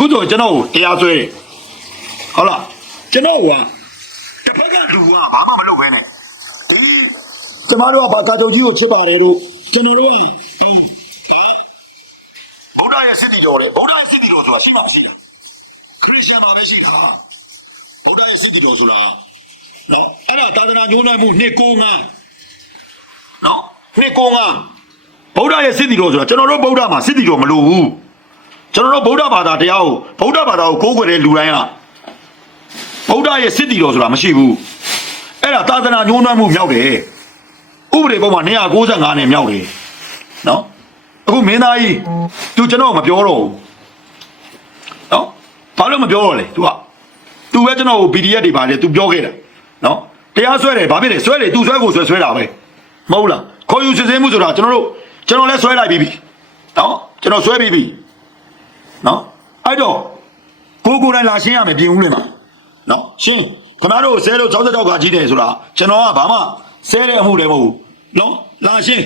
အခုဆိုကျွန်တော်ကိုတရားစွဲတယ်ဟုတ်လားကျွန်တော်ကတစ်ဖက်ကလူကဘာမှမလုပ်ဘဲနဲ့ဒီကျမတို့ကဘာကာချုပ်ကြီးကိုချစ်ပါတယ်တို့ကျွန်တော်တို့ကဗုဒ္ဓရဲ့စစ်တီတော်တယ်ဗုဒ္ဓရဲ့စစ်တီတော်ဆိုတာရှိမှမရှိတာခရစ်ယာန်မှာပဲရှိတာဗုဒ္ဓရဲ့စစ်တီတော်ဆိုတာနော်အဲ့ဒါသာသနာညှိုးနှံမှုနှစ်ကိုငါနော်နှစ်ကိုငါဗုဒ္ဓရဲ့စစ်တီတော်ဆိုတာကျွန်တော်တို့ဗုဒ္ဓမှာစစ်တီတော်မလိုဘူး ကျွန်တော်တို့ဗုဒ္ဓဘာသာတရားကိုဗုဒ္ဓဘာသာကိုကိုးကွယ်တဲ့လူတိုင်းကဗုဒ္ဓရဲ့စစ်တီတော်ဆိုတာမရှိဘူးအဲ့ဒါသာသနာညှိုးနှွမ်းမှုမြောက်တယ်ဥပဒေပုံမှာ295နဲ့မြောက်တယ်နော်အခုမင်းသားကြီး तू ကျွန်တော်ကိုမပြောတော့ဘူးနော်ဘာလို့မပြောတော့လဲ तू က तू ပဲကျွန်တော်ကို PDF တွေပါလေ तू ပြောခဲ့တာနော်တရားဆွဲတယ်ဘာဖြစ်လဲဆွဲတယ် तू ဆွဲကိုဆွဲဆွဲတာပဲမဟုတ်လားခေါ်ယူစစ်ဆေးမှုဆိုတာကျွန်တော်တို့ကျွန်တော်လည်းဆွဲလိုက်ပြီးပြီနော်ကျွန်တော်ဆွဲပြီးပြီ နော်အဲ့တော့ကိုကိုယ်တိုင်လာရှင်းရမယ်ပြင်ဦးလေမှာနော်ရှင်းခင်ဗျားတို့ဆဲလို့66ခါကြီးတယ်ဆိုတာကျွန်တော်ကဘာမှဆဲတဲ့အမှုတွေမဟုတ်ဘူးနော်လာရှင်း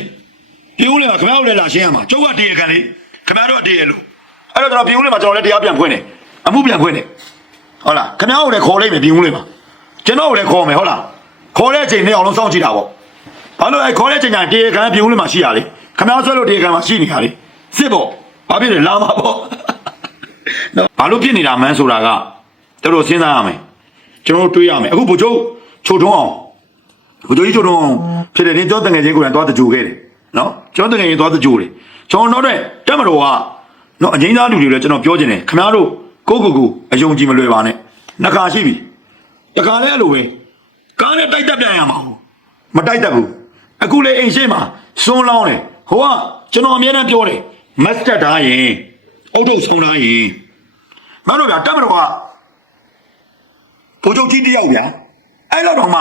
ပြင်ဦးလေမှာခင်ဗျားတို့လည်းလာရှင်းရမှာကျုပ်ကတည်ရခံလေခင်ဗျားတို့ကတည်ရလို့အဲ့တော့ကျွန်တော်ပြင်ဦးလေမှာကျွန်တော်လည်းတရားပြန်ဖွင့်တယ်အမှုပြန်ဖွင့်တယ်ဟုတ်လားခင်ဗျားတို့လည်းခေါ်လိုက်မယ်ပြင်ဦးလေမှာကျွန်တော်တို့လည်းခေါ်မယ်ဟုတ်လားခေါ်တဲ့အချိန်နဲ့အောင်လုံးစောင့်ကြည့်တာပေါ့ဘာလို့အဲ့ခေါ်တဲ့အချိန်ကျရင်တည်ရခံပြင်ဦးလေမှာရှိရလေခင်ဗျားဆွဲလို့တည်ရခံမှာရှိနေရလေစစ်ပေါ့ဘာဖြစ်လဲလာမှာပေါ့ နော်ဘာလို့ဖြစ်နေတာမန်းဆိုတာကတော်တော်စဉ်းစားရမယ်ကျွန်တော်တို့တွေးရမယ်အခုဘုချုပ်ချိုထုံးအောင်ဘုချုပ်ကြီးချိုထုံးအောင်ဖြစ်တယ်နေကြောတငယ်ချင်းကိုယ်တိုင်သွားတကြိုခဲ့တယ်နော်ကျောတငယ်ချင်းသွားတကြိုတယ်ကျွန်တော်တို့တက်မတော်ကနော်အငိမ့်သားလူတွေလည်းကျွန်တော်ပြောချင်တယ်ခင်ဗျားတို့ကိုကိုကိုအယုံကြည်မလွယ်ပါနဲ့နှခါရှိပြီတခါလဲအဲ့လိုပဲကားနဲ့တိုက်တက်ပြန်ရမှာဟုတ်မတိုက်တက်ဘူးအခုလေအိမ်ရှိမှာစွန်းလောင်းတယ်ဟိုကကျွန်တော်အမြဲတမ်းပြောတယ်မတ်စတာထားရင် အုတ်ထုတ်ဆုံးထားရင်မင်းတို့ဗျာတက်မတော်ကဘိုးချုပ်ကြီးတယောက်ဗျာအဲ့တော့တော့မှ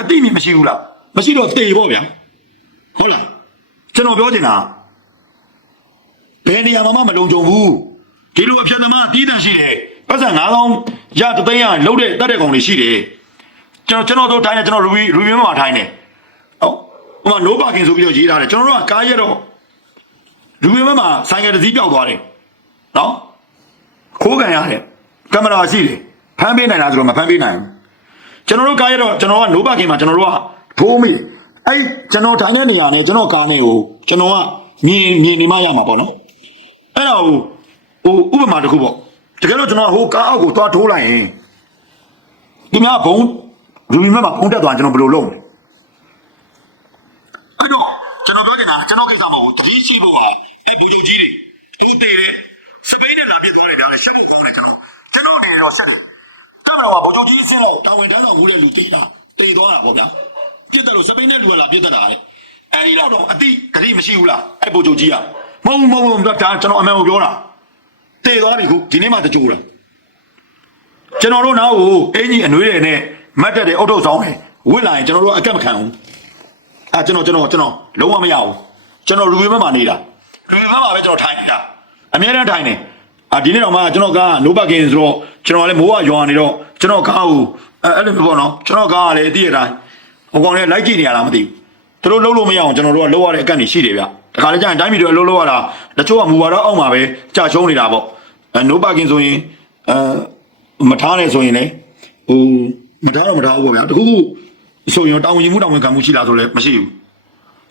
အတိမြင်မရှိဘူးလားမရှိတော့တေပေါ့ဗျာဟုတ်လားကျွန်တော်ပြောချင်တာဘယ်နေရာမှာမှမလုံခြုံဘူးဒီလိုအဖြတ်သမားတီးတန့်ရှိတယ်ပတ်စံ9000ရတသိန်းရလုံးတဲ့တက်တဲ့ကောင်တွေရှိတယ်ကျွန်တော်ကျွန်တော်တို့ထိုင်းတယ်ကျွန်တော် review review မှာထိုင်းတယ်ဟုတ်ဟိုမှာ no parking ဆိုပြီးတော့ရေးထားတယ်ကျွန်တော်တို့ကကားရက်တော့ review မှာဆိုင်ကယ်တစ်စီးပျောက်သွားတယ် နော်ခိုးကန်ရတယ်ကင်မရာရှိတယ်ဖမ်းပေးနိုင်လားဆိုတော့မဖမ်းပေးနိုင်ဘူးကျွန်တော်တို့ကားရတော့ကျွန်တော်ကနိုးပါခင်မှာကျွန်တော်တို့ကထိုးမိအဲ့ကျွန်တော်ထိုင်တဲ့နေရာနဲ့ကျွန်တော်ကားနဲ့ကိုကျွန်တော်ကမြင်မြင်နေမှရမှာပေါ့နော်အဲ့ဒါဟိုဟိုဥပမာတစ်ခုပေါ့တကယ်လို့ကျွန်တော်ဟိုကားအောက်ကိုသွားထိုးလိုက်ရင်ဒီမှာဘုံရူမီမမှာဘုံတက်သွားကျွန်တော်ဘယ်လိုလုပ်မလဲအဲ့တော့ကျွန်တော်ပြောချင်တာကျွန်တော်ကိစ္စမဟုတ်ဘူးတတိရှိဖို့ကအဲ့ဘူချုပ်ကြီးတွေသူတည်တယ်စ ပိန်နဲ့လာပြစ်သွားတယ်ဒါလည်းရှင်းဖို့ကောင်းတယ်ကျွန်တော်ကျွန်တော်နေတော့ရှင်းတယ်တမန်တော်ကဘူချုပ်ကြီးဆင်းတော့တာဝန်တန်းတော်ငိုးတဲ့လူတည်တာတည်သွားတာပေါ့ဗျာပြစ်တယ်လို့စပိန်နဲ့လူကလာပြစ်တတ်တာလေအဲ့ဒီတော့တော့အတိတတိမရှိဘူးလားအဲ့ဘူချုပ်ကြီးကမဟုတ်ဘူးမဟုတ်ဘူးဒါကျွန်တော်အမှန်ကိုပြောတာတည်သွားပြီခုဒီနေ့မှတကြိုးတာကျွန်တော်တို့နောက်ကိုအင်ကြီးအနှွေးတွေနဲ့မတ်တက်တဲ့အုတ်ထုတ်ဆောင်တယ်ဝစ်လာရင်ကျွန်တော်တို့အကက်မခံဘူးအဲကျွန်တော်ကျွန်တော်ကျွန်တော်လုံးဝမရဘူးကျွန်တော်ရူဘီမမှာနေတာရူဘီမမှာပဲကျွန်တော်ထိုင်နေတာ အများနဲ့ထိုင်နေအာဒီနေ့တော့မှကျွန်တော်ကနိုးဘကင်ဆိုတော့ကျွန်တော်လည်းမိုးကရွာနေတော့ကျွန်တော်ကားကိုအဲအဲ့လိုပေါ့နော်ကျွန်တော်ကားကလည်းအတိအတိုင်းဟိုကောင်လည်းလိုက်ကြည့်နေရလားမသိဘူးသူတို့လုံးလို့မရအောင်ကျွန်တော်တို့ကလုံးရတဲ့အကန့်တွေရှိတယ်ဗျတခါလေကျရင်တိုင်းပြည်တွေအလုံးလုံးရတာတချို့ကမူပါတော့အောက်မှာပဲကြာရှုံးနေတာပေါ့အဲနိုးဘကင်ဆိုရင်အဲမထားနဲ့ဆိုရင်လေဟိုမထားတော့မထားဘူးပေါ့ဗျာတခုခုဆိုရင်တောင်းရင်မှုတောင်းဝင်ခံမှုရှိလားဆိုလည်းမရှိဘူး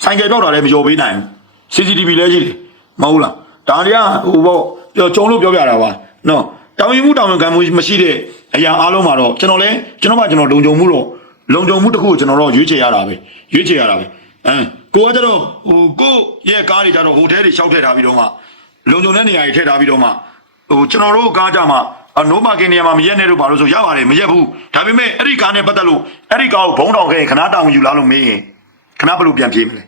ဆိုင်ကယ်ပြောက်တာလည်းမလျော်ပေးနိုင်ဘူး CCTV လည်းရှိတယ်မဟုတ်လား ဒါတွေကဟိုပေါ့ပြောကြုံလို့ပြောပြတာပါနော်တောင်းရင်မှုတောင်းဝင်ခံမှုမရှိတဲ့အရာအားလုံးမှာတော့ကျွန်တော်လည်းကျွန်တော်မှကျွန်တော်လုံခြုံမှုတော့လုံခြုံမှုတစ်ခုကိုကျွန်တော်တော့ရွေးချယ်ရတာပဲရွေးချယ်ရတာပဲအမ်ကိုကကျတော့ဟိုကိုရဲ့ကားတွေကျတော့ဟိုထဲတွေရှောက်ထည့်ထားပြီးတော့မှလုံခြုံတဲ့နေရာတွေထည့်ထားပြီးတော့မှဟိုကျွန်တော်တို့ကားကြမှာအနိုးမာကင်နေရာမှာမရက်နဲ့တော့ဘာလို့ဆိုရပါတယ်မရက်ဘူးဒါပေမဲ့အဲ့ဒီကားနဲ့ပတ်သက်လို့အဲ့ဒီကားကိုဘုံတောင်ခဲ့ရင်ခဏတောင်ယူလာလို့မေးရင်ခဏဘယ်လိုပြန်ပြေးမလဲ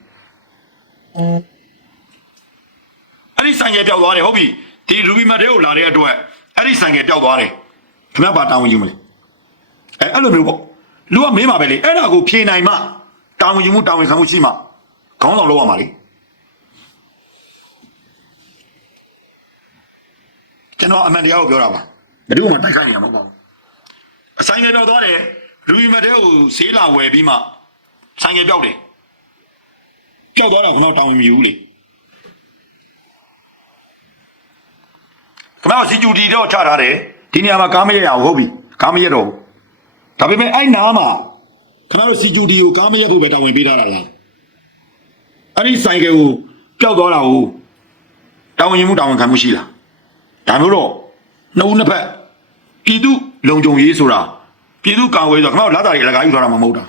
အဲ့ဒီဆိုင်ကယ်ပျောက်သွားတယ်ဟုတ်ပြီဒီရူဘီမတ်တွေကိုလာတဲ့အတွက်အဲ့ဒီဆိုင်ကယ်ပျောက်သွားတယ်ခဏပါတောင်ယူမလဲအဲ့အဲ့လိုမျိုးပေါ့လူကမေးမှာပဲလေအဲ့ဒါကိုဖြေနိုင်မှတောင်ယူမှုတောင်ဝင်ခံမှုရှိမှခေါင်းဆောင်လောက်ရမှာလေကျွန်တော်အမှန်တရားကိုပြောတာပါဘယ်သူမှတိုက်ခိုက်နေရမှာမဟုတ်ပါဘူးအဆိုင်ငယ်ပြောက်သွားတယ်လူကြီးမတဲ့ကိုဈေးလာဝယ်ပြီးမှဆိုင်ငယ်ပြောက်တယ်ပြောက်သွားတာကတော့တောင်းဝင်မြူးလေ ခမတော်စီကျူတီတော့ချထားတယ်ဒီနေရာမှာကားမရရအောင်ဟုတ်ပြီကားမရတော့ဘူးဒါပေမဲ့အဲ့နားမှာခင်ဗျားတို့စီကျူတီကိုကားမရဖို့ပဲတာဝန်ပေးထားတာလားအဲ့ဒီဆိုင်ကယ်ကိုပျောက်သွားတာကိုတာဝန်ယူမှုတာဝန်ခံမှုရှိလားဒါမျိုးတော့နှစ်ဦးနှစ်ဖက်ပြည်သူလုံခြုံရေးဆိုတာပြည်သူကာဝေးဆိုတာခင်ဗျားတို့လက်သားတွေအလကားယူထားတာမှမဟုတ်တာ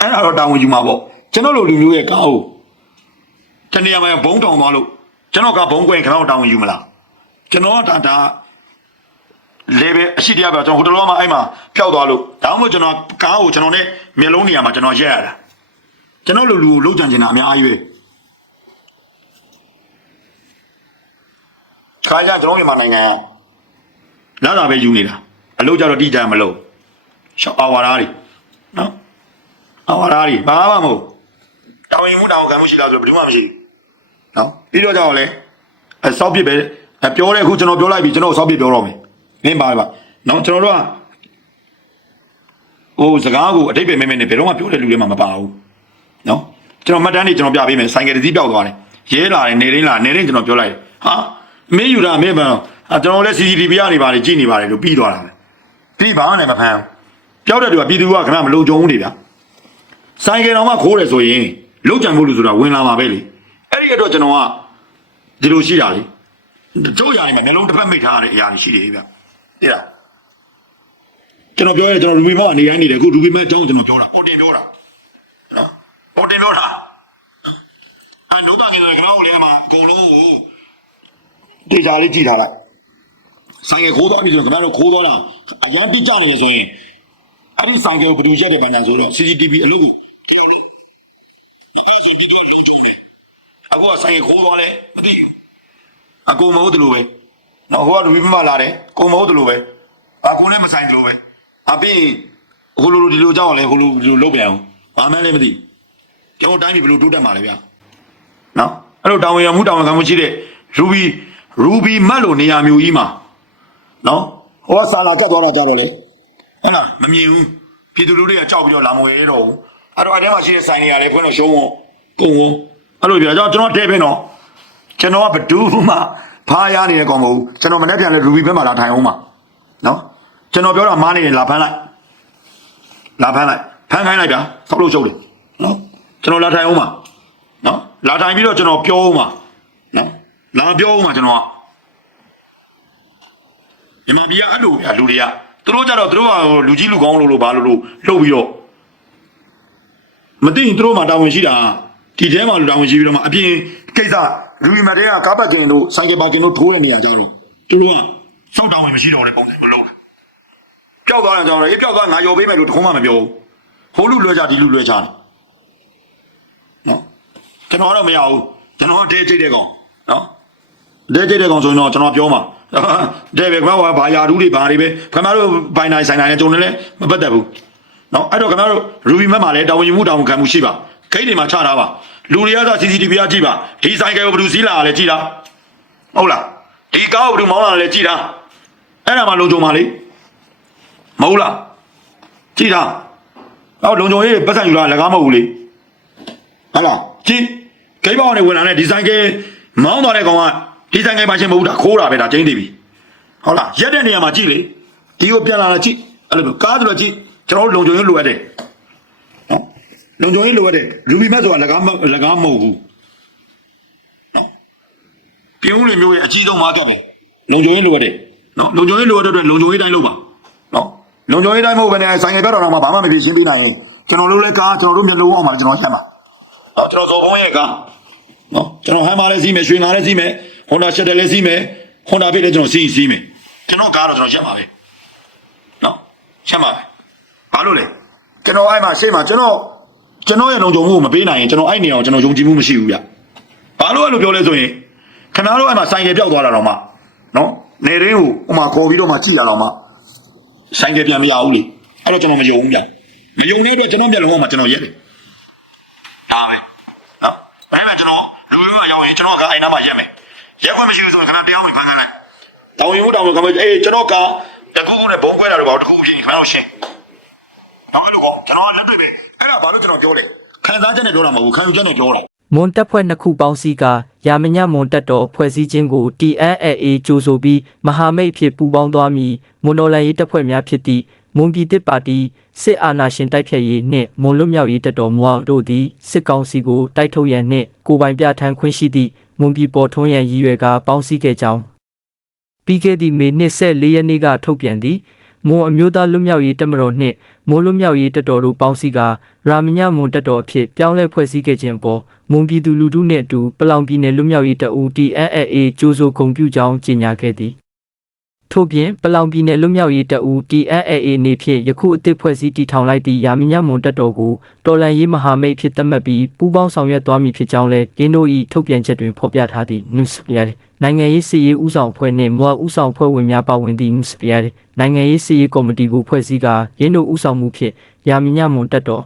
အဲ့ဒါတော့တာဝန်ယူမှာပေါ့ကျွန်တော်လိုလူမျိုးရဲ့ကားကိုတနေရာမှာဘုံတောင်သွားလို့ကျွန်တော်ကဘုံကွင်းခင်ဗျားတို့တာဝန်ယူမလား ကျွန်တော်ကဒါဒါလေပဲအရှိတရားပဲကျွန်တော်ဟိုတလောမှာအဲ့မှာပျောက်သွားလို့ဒါမှမဟုတ်ကျွန်တော်ကားကိုကျွန်တော်နဲ့မျက်လုံးနေရာမှာကျွန်တော်ရက်ရတာကျွန်တော်လူလူကိုလှုပ်ကြံနေတာအများကြီးပဲခါကြကျွန်တော်မြန်မာနိုင်ငံလာတာပဲယူနေတာအလုပ်ကြတော့တိကျမလို့ရှောက်အဝါရာတွေနော်အဝါရာတွေဘာမှမဟုတ်တောင်းရင်မှုတောင်းခံမှုရှိလားဆိုတော့ဘယ်သူမှမရှိဘူးနော်ပြီးတော့ကြောက်လဲအဲစောက်ပြစ်ပဲ အဲပြောတဲ့အခုကျွန်တော်ပြောလိုက်ပြီကျွန်တော်စောက်ပြစ်ပြောတော့မယ်နင်းပါပါနော်ကျွန်တော်တို့ကဟိုစကားကိုအတိတ်ပဲမဲမဲနဲ့ဘယ်တော့မှပြောတဲ့လူတွေမှမပါဘူးနော်ကျွန်တော်မှတ်တမ်းတွေကျွန်တော်ပြပေးမယ်ဆိုင်ကယ်တစ်စီးပျောက်သွားတယ်ရဲလာတယ်နေရင်းလာနေရင်းကျွန်တော်ပြောလိုက်တယ်ဟာမင်းယူတာမင်းဘာအာကျွန်တော်လည်း CCTV ရနေပါလေကြည့်နေပါတယ်လို့ပြီးသွားတာပဲပြီးဘာမှလည်းမဖမ်းဘူးပျောက်တဲ့သူကပြည်သူကခဏမလုံကြုံဘူးနေဗျာဆိုင်ကယ်တော်မှခိုးတယ်ဆိုရင်လုံကြံဖို့လို့ဆိုတာဝင်လာမှာပဲလေအဲ့ဒီအတွက်ကျွန်တော်ကဒီလိုရှိတာလေ တို့ရတယ်မယ်မျိုးလုံးတစ်ဖက်မိတ်ထားရတဲ့အရာတွေရှိတယ်ဗျသိလားကျွန်တော်ပြောရဲကျွန်တော်ရူဘီမောကနေတိုင်းနေတယ်အခုရူဘီမေအကြောင်းကျွန်တော်ပြောတာပေါ်တင်ပြောတာနော်ပေါ်တင်ပြောတာအဲနိုးပါငယ်ကကျွန်တော်လည်းအမအကုန်လုံးကိုတေချာလေးကြည့်ထားလိုက်ဆိုင်ကခိုးသွားပြီဆိုတော့ခင်ဗျားတို့ခိုးသွားတာအရန်တိကျနေရဆိုရင်အဲ့ဒီဆိုင်ကကိုဘယ်သူရက်တယ်ပန်းတန်ဆိုတော့ CCTV အလုပ်ကိုတရားလို့အဲ့ဆိုပြီးတော့လုံးချုံတယ်အခုကဆိုင်ခိုးသွားလဲမသိဘူး အကူမဟုတ်တယ်လို့ပဲနော်ဟိုကလူပြီးမှလာတယ်ကိုမဟုတ်တယ်လို့ပဲအကူလည်းမဆိုင်တယ်လို့ပဲအပြင်ဟိုလိုလိုဒီလိုကြောက်လဲဟိုလိုဒီလိုလုပ်ပြန်အောင်ဘာမှလည်းမသိကျွန်တော်တိုင်းပြည်ဘယ်လိုတိုးတက်မှာလဲဗျာနော်အဲ့လိုတာဝန်ရမှုတာဝန်ခံမှုရှိတဲ့ရူဘီရူဘီမတ်လို့နေရာမျိုးကြီးမှာနော်ဟိုကဆာလာကတ်သွားတာကြတော့လေဟုတ်လားမမြင်ဘူးပြည်သူလူတွေကကြောက်ပြီးတော့လာမဝဲတော့ဘူးအဲ့တော့အဲ့ထဲမှာရှိတဲ့ဆိုင်တွေကလည်းခွန်းတော့ရှုံးဝကုန်ဝအဲ့လိုပြကျွန်တော်ကျွန်တော်တဲ့ပင်တော့ ကျွန်တော်ကဘဒူးမှဖားရနေတဲ့ကောင်မဟုတ်ဘူးကျွန်တော်မနေ့ပြန်လဲရူဘီဘက်မှာလာထိုင်အောင်ပါနော်ကျွန်တော်ပြောတာမားနေရင်လာဖမ်းလိုက်လာဖမ်းလိုက်ဖမ်းခိုင်းလိုက်ဗျာဆောက်လို့ရှုပ်တယ်နော်ကျွန်တော်လာထိုင်အောင်ပါနော်လာထိုင်ပြီးတော့ကျွန်တော်ပြောအောင်ပါနော်လာပြောအောင်ပါကျွန်တော်ကဒီမှာပြီးကအဲ့လိုဗျာလူတွေကသူတို့ကြတော့သူတို့ကလူကြီးလူကောင်းလို့လို့ဘာလို့လို့လှုပ်ပြီးတော့မသိရင်သူတို့မှတာဝန်ရှိတာ ဒီထဲမှာလူတာဝန်ရှိပြီးတော့မှအပြင်ကိစ္စလူရီမတဲကကားပတ်ကင်တို့ဆိုင်ကယ်ပါကင်တို့ထိုးတဲ့နေရာကြတော့သူတို့ကစောက်တာဝန်မရှိတော့တဲ့ပုံစံမလုပ်ဘူးပျောက်သွားတယ်ကြောင့်လေပျောက်သွားငါရော်ပေးမယ်လို့တခုမှမပြောဘူးဟိုလူလွှဲကြဒီလူလွှဲချတယ်နော်ကျွန်တော်တော့မရဘူးကျွန်တော်ဒဲကြိတ်တဲ့ကောင်နော်ဒဲကြိတ်တဲ့ကောင်ဆိုရင်တော့ကျွန်တော်ပြောမှာဒဲပဲကွာဘာယာတူးတွေဘာတွေပဲခင်ဗျားတို့ဘိုင်နိုင်ဆိုင်နိုင်ကြုံနေလဲမပတ်သက်ဘူးနော်အဲ့တော့ခင်ဗျားတို့ Ruby Map မှာလည်းတာဝန်ယူမှုတာဝန်ခံမှုရှိပါ ဂိတ်တွေမှာချထားပါလူတွေကသာ CCTV ကကြည့်ပါဒီဆိုင်ကယ်ကိုဘယ်သူစီးလာတာလဲကြည့်တာဟုတ်လားဒီကားကိုဘယ်သူမောင်းလာတာလဲကြည့်တာအဲ့ဒါမှလုံခြုံပါလေမဟုတ်လားကြည့်တာအော်လုံခြုံရေးပတ်စံယူတာလည်းကားမဟုတ်ဘူးလေဟုတ်လားကြည့်ဂိတ်ဘောင်တွေဝင်လာတဲ့ဒီဆိုင်ကယ်မောင်းသွားတဲ့ကောင်ကဒီဆိုင်ကယ်ပါရှင်မဟုတ်တာခိုးတာပဲဒါကျင်းနေပြီဟုတ်လားရက်တဲ့နေရာမှာကြည့်လေဒီကိုပြန်လာတာကြည့်အဲ့လိုကားဆိုတော့ကြည့်ကျွန်တော်တို့လုံခြုံရေးလိုအပ်တယ်နော် လုံခြုံရေးလိုရတဲ့လူမီမတ်ဆိုတာလကားမလကားမဟုတ်ဘူးနော်ပြင်းဦးလေမျိုးရဲ့အကြီးဆုံးမားကတ်ပဲလုံခြုံရေးလိုရတဲ့နော်လုံခြုံရေးလိုရတဲ့အတွက်လုံခြုံရေးတိုင်းလုပ်ပါနော်လုံခြုံရေးတိုင်းမဟုတ်ဘဲနဲ့ဆိုင်ငယ်ပြတော့တော့မှဘာမှမဖြစ်ရှင်းပြနိုင်ရင်ကျွန်တော်တို့လည်းကားကျွန်တော်တို့မျက်လုံးအောင်မှာကျွန်တော်ချက်မှာနော်ကျွန်တော်ဇော်ဘုံရဲ့ကားနော်ကျွန်တော်ဟမ်မာလည်းစီးမယ်ရွှေငါလည်းစီးမယ်ဟွန်ဒါရှက်တယ်လည်းစီးမယ်ဟွန်ဒါဖိတ်လည်းကျွန်တော်စီးစီးမယ်ကျွန်တော်ကားတော့ကျွန်တော်ချက်မှာပဲနော်ချက်မှာပဲဘာလို့လဲကျွန်တော်အဲ့မှာရှေ့မှာကျွန်တော် ကျွန်တော်ရဲ့လုံခြုံမှုကိုမပေးနိုင်ရင်ကျွန်တော်အဲ့နေအောင်ကျွန်တော်ယုံကြည်မှုမရှိဘူးဗျ။ဘာလို့အဲ့လိုပြောလဲဆိုရင်ခဏတော့အဲ့မှာဆိုင်ကယ်ပြောက်သွားတာတော့မှနော်နေရင်းကိုဟိုမှာခေါ်ပြီးတော့မှကြည့်ရတော့မှဆိုင်ကယ်ပြန်မရဘူးလေ။အဲ့တော့ကျွန်တော်မယုံဘူးဗျ။မယုံတဲ့အတွက်ကျွန်တော်မျက်လုံးမှာကျွန်တော်ရက်တယ်။ဒါပဲ။နော်။ဒါပေမဲ့ကျွန်တော်လူမျိုးရောရင်ကျွန်တော်ကအဲ့နားမှာရက်မယ်။ရက်ခွင့်မရှိဘူးဆိုရင်ခဏတရားဝင်ဖမ်းခိုင်းလိုက်။တောင်းရင်ဟုတ်တောင်းရင်ကမအေးကျွန်တော်ကတကူကူနဲ့ဘုံခွဲတာတော့ဘာတကူကူဖြစ်ခဏတော့ရှင်း။တော့ဘယ်လိုကောကျွန်တော်လက်တွေ့ပဲ အဲ့ဒါဘာလို့ကျွန်တော်ပြောလဲခံစားချက်နဲ့ပြောတာမဟုတ်ဘူးခံယူချက်နဲ့ပြောတာမွန်တပ်ဖွဲ့နှစ်ခုပေါင်းစည်းကရာမညမွန်တပ်တော်ဖွဲ့စည်းခြင်းကို TNLA ကြိုဆိုပြီးမဟာမိတ်အဖြစ်ပူးပေါင်းသွားမည်မွန်တော်လန်ရေးတပ်ဖွဲ့များဖြစ်သည့်မွန်ပြည်တစ်ပါတီစစ်အာဏာရှင်တိုက်ဖျက်ရေးနှင့်မွန်လွတ်မြောက်ရေးတပ်တော်မွာတို့သည်စစ်ကောင်စီကိုတိုက်ထုတ်ရန်နှင့်ကိုယ်ပိုင်ပြဋ္ဌာန်းခွင့်ရှိသည့်မွန်ပြည်ပေါ်ထွန်းရန်ရည်ရွယ်ကပေါင်းစည်းခဲ့ကြောင်းပြီးခဲ့သည့်မေ24ရက်နေ့ကထုတ်ပြန်သည့် မွန်အမျိုးသားလွတ်မြောက်ရေးတပ်မတော်နှင့်မွန်လွတ်မြောက်ရေးတပ်တော်တို့ပေါင်းစည်းကရာမညမွန်တပ်တော်အဖြစ်ပြောင်းလဲဖွဲ့စည်းခဲ့ခြင်းပေါ်မွန်ပြည်သူလူထုနှင့်အတူပလောင်ပြည်နယ်လွတ်မြောက်ရေးတပ်ဦး TNLA ကြိုးဆိုဂုဏ်ပြုကြောင်းကြေညာခဲ့သည် ထို့ပြင်ပလောင်ပြည်နယ်လွတ်မြောက်ရေးတပ်ဦး TNLA နေဖြင့်ယခုအသစ်ဖွဲ့စည်းတည်ထောင်လိုက်သည့်ရာမညမွန်တပ်တော်ကိုတော်လန်ရေးမဟာမိတ်ဖြစ်သတ်မှတ်ပြီးပူးပေါင်းဆောင်ရွက်သွားမည်ဖြစ်ကြောင်းလည်းကင်းတို့၏ထုတ်ပြန်ချက်တွင်ဖော်ပြထားသည့် news ပြရတယ်နိုင်ငံရေးစီရေးဥဆောင်အဖွဲ့နှင့်မွာဥဆောင်ဖွဲ့ဝင်များပါဝင်သည့် news ပြရတယ်နိုင်ငံရေးစီရေးကော်မတီကိုဖွဲ့စည်းကာရင်းတို့ဥဆောင်မှုဖြင့်ရာမညမွန်တပ်တော်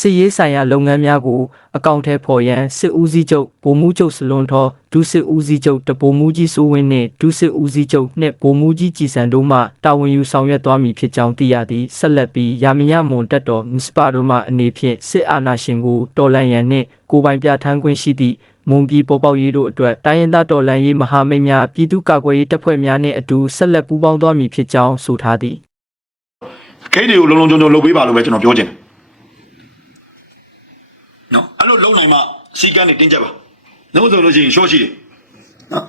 စစ်ရေးဆိုင်ရာလုပ်ငန်းများကိုအကောင့်ထဲပေါ်ရန်စစ်ဦးစီးချုပ်ဗိုလ်မှူးချုပ်စလွန်ထောဒုစစ်ဦးစီးချုပ်တဗိုလ်မှူးကြီးစိုးဝင်းနှင့်ဒုစစ်ဦးစီးချုပ်နှင့်ဗိုလ်မှူးကြီးကြည်စံတို့မှတာဝန်ယူဆောင်ရွက်သွားမည်ဖြစ်ကြောင်းသိရသည်ဆက်လက်ပြီးရာမညမွန်တက်တော်မစ္စပါတို့မှအနေဖြင့်စစ်အာဏာရှင်ကိုတော်လှန်ရန်နှင့်ကိုယ်ပိုင်ပြဋ္ဌာန်းခွင့်ရှိသည့်မွန်ပြည်ပေါ်ပေါက်ရေးတို့အတွက်တိုင်းရင်းသားတော်လှန်ရေးမဟာမိတ်များပြည်သူ့ကာကွယ်ရေးတပ်ဖွဲ့များနှင့်အတူဆက်လက်ပူးပေါင်းသွားမည်ဖြစ်ကြောင်းဆိုထားသည်ဂိတ်တွေကိုလုံးလုံးကြုံကြုံလုပ်ပေးပါလို့ပဲကျွန်တော်ပြောချင်တယ် နော်အဲ့လိုလုံနိုင်မှစီကန်းနေတင်းကြပ်ပါလုံးဆိုလို့ရှိရင်ရှော့ရှိတယ်နော်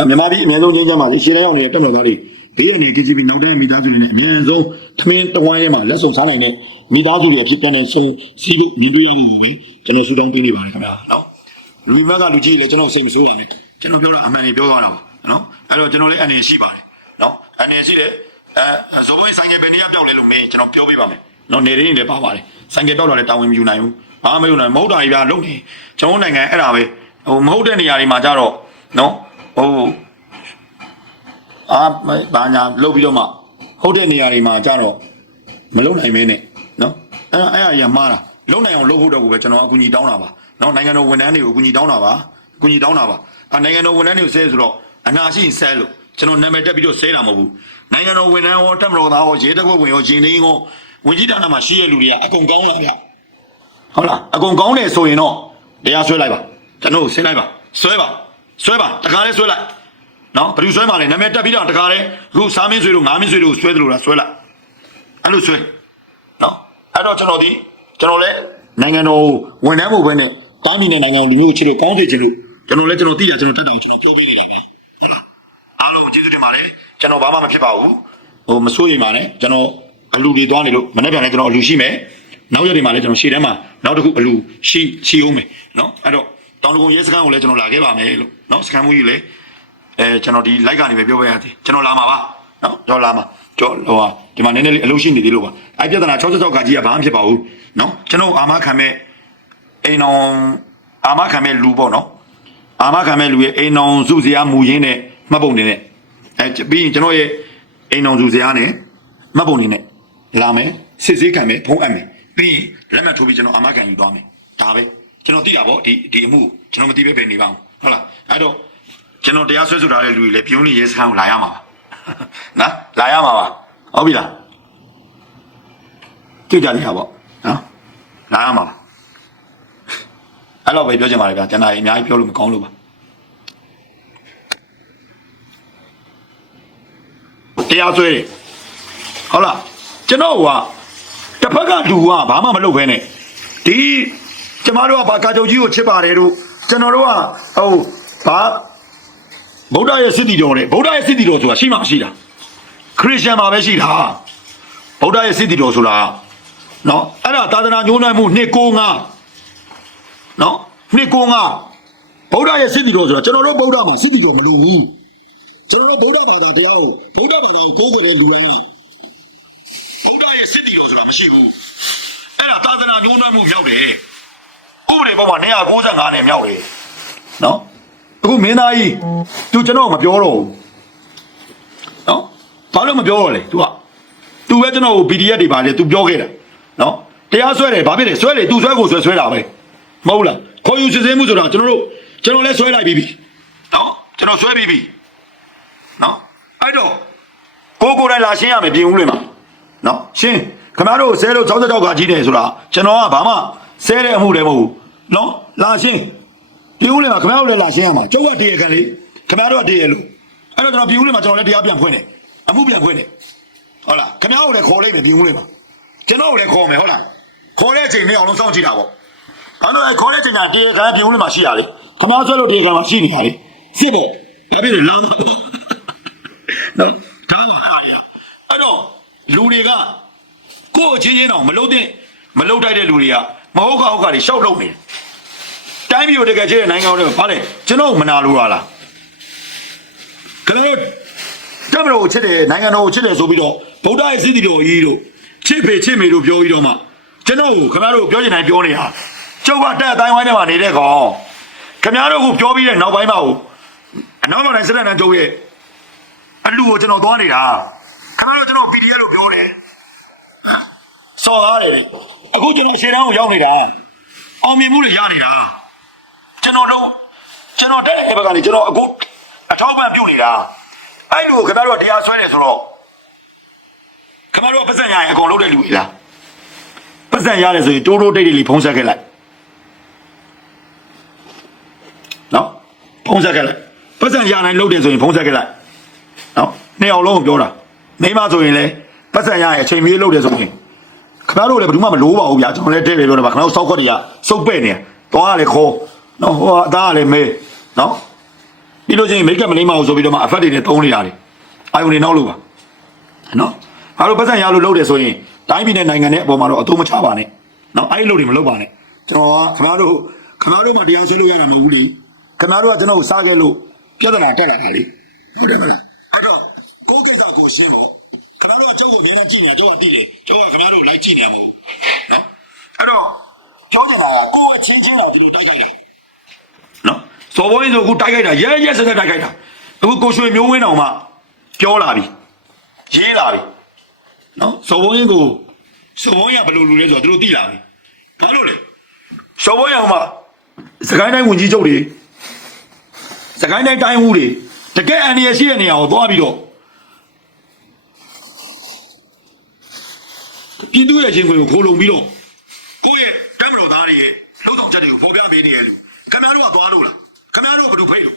အမြန်မာပြည်အများဆုံးချင်းချမ်းပါလေရှင်းတိုင်းအောင်နေတဲ့တက်မတော်သားတွေဘေးရနေ KGB နောက်တဲ့မိသားစုတွေနဲ့အများဆုံးထမင်းတဝိုင်းထဲမှာလက်ဆောင်စားနိုင်တဲ့မိသားစုတွေဖြစ်တဲ့ဆုံးစီးလို့ညီလေးရမှုပဲကျွန်တော်ဆူတောင်းပေးနေပါတယ်ခင်ဗျာနော်လူမကလူကြီးလည်းကျွန်တော်စိတ်မဆိုးပါနဲ့ကျွန်တော်ပြောတာအမှန်ကြီးပြောသွားတော့နော်အဲ့တော့ကျွန်တော်လည်းအနေရှိပါတယ်နော်အနေရှိတယ်အဲဇိုးဘိုးဆိုင်ကယ်ဘယ်နေရာပြောက်လဲလို့မင်းကျွန်တော်ပြောပြပါမယ် နော်နေရင်းလည်းပါပါတယ်ဆိုင်ကယ်ပြောက်တော့လည်းတာဝန်မယူနိုင်ဘူးဘာမှမယူနိုင်မဟုတ်တာကြီးဗျာလုံနေကျွန်တော်နိုင်ငံအဲ့ဒါပဲဟိုမဟုတ်တဲ့နေရာတွေမှာကြတော့နော်ဟိုအာဘာညာလုတ်ပြီးတော့မှဟုတ်တဲ့နေရာတွေမှာကြတော့မလုံနိုင်မင်းနဲ့နော်အဲ့အဲ့အရာမှားတာလုံနိုင်အောင်လုပ်ဖို့တော့ကိုပဲကျွန်တော်အကူအညီတောင်းတာပါနော်နိုင်ငံတော်ဝန်ထမ်းတွေကိုအကူအညီတောင်းတာပါအကူအညီတောင်းတာပါအဲနိုင်ငံတော်ဝန်ထမ်းတွေကိုဆဲဆိုတော့အနာရှိရင်ဆဲလို့ကျွန်တော်နာမည်တက်ပြီးတော့ဆဲတာမဟုတ်ဘူးနိုင်ငံတော်ဝန်ထမ်းရောတက်မတော်သားရောရဲတပ်ဖွဲ့ဝင်ရောရင်လေးရော ဝင်ကြီးဌာနမှာရှိရလူတွေကအကုန်ကောင်းလာဗျဟုတ်လားအကုန်ကောင်းတယ်ဆိုရင်တော့တရားဆွဲလိုက်ပါကျွန်တော်ဆင်းလိုက်ပါဆွဲပါဆွဲပါတခါလေးဆွဲလိုက်နော်ဘယ်သူဆွဲမှာလဲနာမည်တက်ပြီးတော့တခါလေးအခုစားမင်းဆွေတို့ငါးမင်းဆွေတို့ဆွဲတယ်လို့လားဆွဲလိုက်အဲ့လိုဆွဲနော်အဲ့တော့ကျွန်တော်ဒီကျွန်တော်လည်းနိုင်ငံတော်ဝန်ထမ်းမှုပဲနဲ့တားမီနဲ့နိုင်ငံကိုလူမျိုးကိုချစ်လို့ကောင်းစေချင်လို့ကျွန်တော်လည်းကျွန်တော်သိတာကျွန်တော်တက်တာကိုကျွန်တော်ပြောပေးနေတာပဲအားလုံးကျေးဇူးတင်ပါတယ်ကျွန်တော်ဘာမှမဖြစ်ပါဘူးဟိုမစိုးရိမ်ပါနဲ့ကျွန်တော် အလူတွေသွားနေလို့မနေ့ပြန်လည်းကျွန်တော်အလူရှိမယ်နောက်ရက်တွေမှာလည်းကျွန်တော်ရှေ့တန်းမှာနောက်တစ်ခုအလူရှိရှိအောင်မယ်နော်အဲ့တော့တောင်တကုံရဲစခန်းကိုလည်းကျွန်တော်လာခဲ့ပါမယ်လို့နော်စခန်းမှုကြီးလည်းအဲကျွန်တော်ဒီ like ကနေပဲပြောပြရသေးကျွန်တော်လာမှာပါနော်ကျွန်တော်လာမှာကျွန်တော်ဟိုဟာဒီမှာနည်းနည်းလေးအလုပ်ရှိနေသေးလို့ပါအဲ့ပြဿနာ66ကကြီးကဘာမှဖြစ်ပါဘူးနော်ကျွန်တော်အာမခံမဲ့အိမ်အောင်အာမခံမဲ့လူပေါ့နော်အာမခံမဲ့လူရဲ့အိမ်အောင်စုစရာမူရင်းနဲ့မှတ်ပုံနေနဲ့အဲပြီးရင်ကျွန်တော်ရဲ့အိမ်အောင်စုစရာနဲ့မှတ်ပုံနေနဲ့ လာမယ်စစ်ဆေးခံမယ်ဖုံးအပ်မယ်ပြီးရင်လက်မှတ်ထိုးပြီးကျွန်တော်အာမခံယူသွားမယ်ဒါပဲကျွန်တော်သိတာပေါ့ဒီဒီအမှုကျွန်တော်မသိပဲပဲနေပါဘူးဟုတ်လားအဲ့တော့ကျွန်တော်တရားဆွဲဆိုထားတဲ့လူတွေလည်းပြုံးနေရဲစခန်းကိုလာရမှာပါနော်လာရမှာပါဟုတ်ပြီလားကြည့်ကြလိမ့်ဟာပေါ့နော်လာရမှာပါအဲ့တော့ပဲပြောချင်ပါတယ်ဗျာကျွန်တော်အများကြီးပြောလို့မကောင်းလို့ပါတရားဆွဲတယ်ဟုတ်လား ကျွန်တော်ကတစ်ဖက်ကလူကဘာမှမလုပ်ခဲနဲ့ဒီကျမတို့ကဘာကာချုပ်ကြီးကိုချစ်ပါတယ်တို့ကျွန်တော်တို့ကဟိုဘာဗုဒ္ဓရဲ့စစ်တီတော်နဲ့ဗုဒ္ဓရဲ့စစ်တီတော်ဆိုတာရှိမှမရှိတာခရစ်ယာန်မှာပဲရှိတာဗုဒ္ဓရဲ့စစ်တီတော်ဆိုတာနော်အဲ့ဒါသာသနာညှိုးနှံမှုနှစ်ကိုငါနော်နှစ်ကိုငါဗုဒ္ဓရဲ့စစ်တီတော်ဆိုတာကျွန်တော်တို့ဗုဒ္ဓမှာစစ်တီတော်မလို့ဘူးကျွန်တော်တို့ဗုဒ္ဓဘာသာတရားကိုဗုဒ္ဓဘာသာကိုကိုးကွယ်တဲ့လူတိုင်းက ဗုဒ္ဓရဲ့စစ်တီတော်ဆိုတာမရှိဘူးအဲ့ဒါသာသနာညှိုးနှံမှုမြောက်တယ်ဥပဒေပေါ်မှာ195နဲ့မြောက်တယ်နော် အခုမင်းသားကြီး तू ကျွန်တော်မပြောတော့ဘူးနော်ဘာလို့မပြောတော့လဲ तू က तू ပဲကျွန်တော်ကို PDF တွေပါလေ तू ပြောခဲ့တာနော်တရားဆွဲတယ်ဘာဖြစ်လဲဆွဲတယ် तू ဆွဲကိုဆွဲဆွဲတာပဲမဟုတ်လားခေါ်ယူစစ်ဆေးမှုဆိုတာကျွန်တော်တို့ကျွန်တော်လည်းဆွဲလိုက်ပြီးပြီနော်ကျွန်တော်ဆွဲပြီးပြီနော်အဲ့တော့ကိုကိုယ်တိုင်လာရှင်းရမယ်ပြင်ဦးလွင်မှာ နော်ရှင်းခင်ဗျားတို့ဆဲလို့66ကကြီးတယ်ဆိုတာကျွန်တော်ကဘာမှဆဲတဲ့အမှုတွေမဟုတ်ဘူးနော်လာရှင်းပြည်ဦးလေးမှာခင်ဗျားတို့လည်းလာရှင်းရမှာကျုပ်ကတည်ရခံလေခင်ဗျားတို့ကတည်ရလို့အဲ့တော့ကျွန်တော်ပြည်ဦးလေးမှာကျွန်တော်လည်းတရားပြန်ဖွင့်တယ်အမှုပြန်ဖွင့်တယ်ဟုတ်လားခင်ဗျားတို့လည်းခေါ်လိုက်မယ်ပြည်ဦးလေးမှာကျွန်တော်လည်းခေါ်မယ်ဟုတ်လားခေါ်တဲ့အချိန်မင်းအောင်လုံးစောင့်ကြည့်တာပေါ့ဘာလို့လဲခေါ်တဲ့အချိန်ကတည်ရခံပြည်ဦးလေးမှာရှိရလေခင်ဗျားဆွဲလို့တည်ရခံမှာရှိနေပါလေစစ်ပေါ့ဒါပြည့်လမ်းတော့နော်ဒါမှဟာရအဲ့တော့ လူတွေကကိုယ့်အချင်းချင်းတော့မလုံးတဲ့မလုံးတိုက်တဲ့လူတွေကမဟုတ်ကဟုတ်ကတွေရှောက်လုံးနေတယ်တိုင်းပြည်ကိုတကယ်ချစ်တဲ့နိုင်ငံတွေဘာလဲကျွန်တော်မနာလို့လားခင်ဗျားတို့တမတော်ကိုချစ်တယ်နိုင်ငံတော်ကိုချစ်တယ်ဆိုပြီးတော့ဗုဒ္ဓရဲ့စိတ္တိတော်ကြီးတို့ချစ်ဖေချစ်မေတို့ပြောပြီးတော့မှကျွန်တော်ကိုခင်ဗျားတို့ပြောချင်တိုင်းပြောနေတာကျုပ်ကတက်အတိုင်းဝိုင်းထဲမှာနေတဲ့ကောင်ခင်ဗျားတို့ကိုပြောပြီးတဲ့နောက်ပိုင်းမှာကိုအနောက်နောက်တိုင်းစစ်တပ်တန်းကျုပ်ရဲ့အလူကိုကျွန်တော်သွားနေတာခင်ဗျားတို့ကျွန်တော် PDF လို့ပြောတယ်စော်ကားတယ်လေအခုကျွန်တော်ရှေ့တန်းကိုရောက်နေတာအောင်မြင်မှုတွေရနေတာကျွန်တော်တို့ကျွန်တော်တက်တဲ့ဘက်ကနေကျွန်တော်အခုအထောက်ပံ့ပြုတ်နေတာအဲ့လူကိုခင်ဗျားတို့ကတရားဆွဲတယ်ဆိုတော့ခင်ဗျားတို့ကပတ်စံရရင်အကုန်လုပ်တဲ့လူကြီးလားပတ်စံရတယ်ဆိုရင်တိုးတိုးတိတ်တိတ်လေးဖုံးဆက်ခဲ့လိုက်နော်ဖုံးဆက်ခဲ့လိုက်ပတ်စံရနိုင်လုပ်တယ်ဆိုရင်ဖုံးဆက်ခဲ့လိုက်နော်နှစ်အောင်လုံးကိုပြောတာ မိမဆိုရင်လေပတ်စံရရင်အချိန်မီလုပ်တယ်ဆိုရင်ခင်ဗျားတို့လည်းဘယ်သူမှမလိုပါဘူးဗျာကျွန်တော်လည်းတဲ့ပဲပြောတယ်ပါခင်ဗျားတို့စောက်ခွက်တွေကစုပ်ပဲ့နေသွားရတယ်ခေါ်နော်ဟိုအသားကလည်းမဲနော်ပြီးလို့ချင်းမိတ်ကပ်မလိမ့်မအောင်ဆိုပြီးတော့မှအဖက်တွေနဲ့တုံးနေရတယ်အာယုန်တွေနောက်လို့ပါနော်ငါတို့ပတ်စံရလို့လုပ်တယ်ဆိုရင်တိုင်းပြည်နဲ့နိုင်ငံနဲ့အပေါ်မှာတော့အသုံးမချပါနဲ့နော်အဲ့ဒီလုပ်တွေမလုပ်ပါနဲ့ကျွန်တော်ကခင်ဗျားတို့ခင်ဗျားတို့မှတရားဆွဲလို့ရတာမဟုတ်ဘူးလေခင်ဗျားတို့ကကျွန်တော်ကိုစားခဲ့လို့ပြဿနာတက်လာတာလေဟုတ်တယ်မလားအဲ့တော့ ကိုယ်ကိစ္စကိုရှင်းတော့ခင်ဗျားတို့ကကြောက်ကိုအများနဲ့ကြည့်နေတာကြောက်ကတည်တယ်ကြောက်ကခင်ဗျားတို့လိုက်ကြည့်နေရမဟုတ်ဘူးနော်အဲ့တော့ပြောချင်တာကကိုယ်အချင်းချင်းတော့ဒီလိုတိုက်ခိုက်တာနော်စော်ဘုန်းကြီးဆိုအခုတိုက်ခိုက်တာရဲရဲဆက်ဆက်တိုက်ခိုက်တာအခုကိုရွှေမျိုးဝင်းတော်မှပြောလာပြီရေးလာပြီနော်စော်ဘုန်းကြီးကိုစော်ဘုန်းကြီးကဘယ်လိုလူလဲဆိုတော့သူတို့သိလာပြီဘာလို့လဲစော်ဘုန်းကြီးကမှစကိုင်းတိုင်းဝင်ကြီးချုပ်တွေစကိုင်းတိုင်းတိုင်းဦးတွေတကယ်အန်ရရှိတဲ့နေရာကိုသွားပြီးတော့ ပြည်သူရဲ့ချင်းခွင်ကိုခိုးလုံပြီးတော့ကိုယ့်ရဲ့တမ်းမတော်သားတွေရဲ့လှုပ်ဆောင်ချက်တွေကိုပေါ်ပြပေးနေရလူခင်ဗျားတို့ကသွားလို့လားခင်ဗျားတို့ကဘယ်သူဖိတ်လို့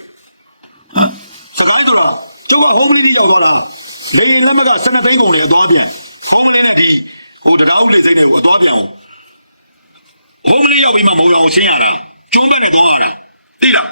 ဟမ်စကိုင်းဆိုတော့ကျုပ်ကဟိုးမလင်းကြီးရောက်သွားတာလေရင်လက်မက12သိန်းကုန်လေအသွားပြန်ဟိုးမလင်းနဲ့ဒီဟိုတရားဥလေစိတ်တွေကိုအသွားပြန်အောင်ဟိုးမလင်းရောက်ပြီးမှမဟုတ်အောင်ရှင်းရတယ်ကျုံးဘက်နဲ့သွားရတာသိလား